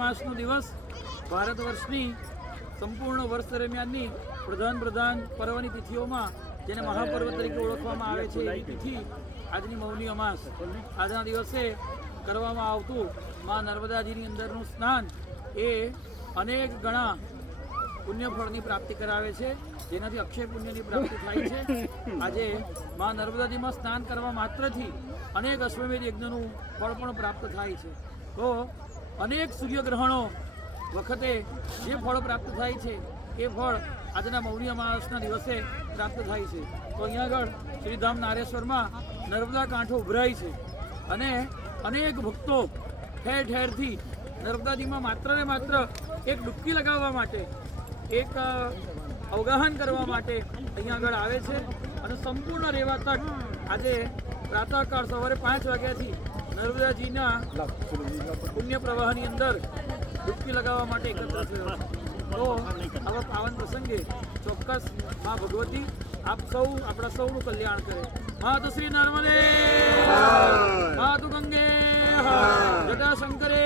માસનો દિવસ ભારત વર્ષની સંપૂર્ણ વર્ષ દરમિયાનની પ્રધાન પર્વની તિથિઓમાં જેને મહાપર્વ તરીકે ઓળખવામાં આવે છે એવી તિથિ આજની મૌની અમાસ. આજના દિવસે કરવામાં આવતું મા નર્મદાજીની અંદરનું સ્નાન એ અનેક ગણા પુણ્યફળની પ્રાપ્તિ કરાવે છે, જેનાથી અક્ષય પુણ્યની પ્રાપ્તિ થાય છે. આજે મા નર્મદાજીમાં સ્નાન કરવા માત્રથી અનેક અશ્વમેધ યજ્ઞનું ફળ પણ પ્રાપ્ત થાય છે. તો અનેક સૂર્યગ્રહણો વખતે જે ફળ પ્રાપ્ત થાય છે એ ફળ આજના મૌની અમાસના દિવસે પ્રાપ્ત થાય છે. તો અહીંયા આગળ શ્રીધામ નારેશ્વરમાં નર્મદા કાંઠો ઉભરાય છે અને અનેક ભક્તો ઠેર ઠેરથી નર્મદાજીમાં માત્ર ને માત્ર એક ડૂબકી લગાવવા માટે, એક અવગાહન કરવા માટે અહીંયા આગળ આવે છે. અને સંપૂર્ણ રેવા તક આજે પ્રાતઃકાળ સવારે 5 વાગ્યાથી નર્મદાજીના પુણ્ય પ્રવાહની અંદર ડૂબકી લગાવવા માટે એકત્ર થયો છે. તો આવા પાવન પ્રસંગે ચોક્કસ મા ભગવતી આપણા સૌનું કલ્યાણ કરે. માતુ શ્રી નર્મદે, માતુ ગંગે, જટા શંકરે.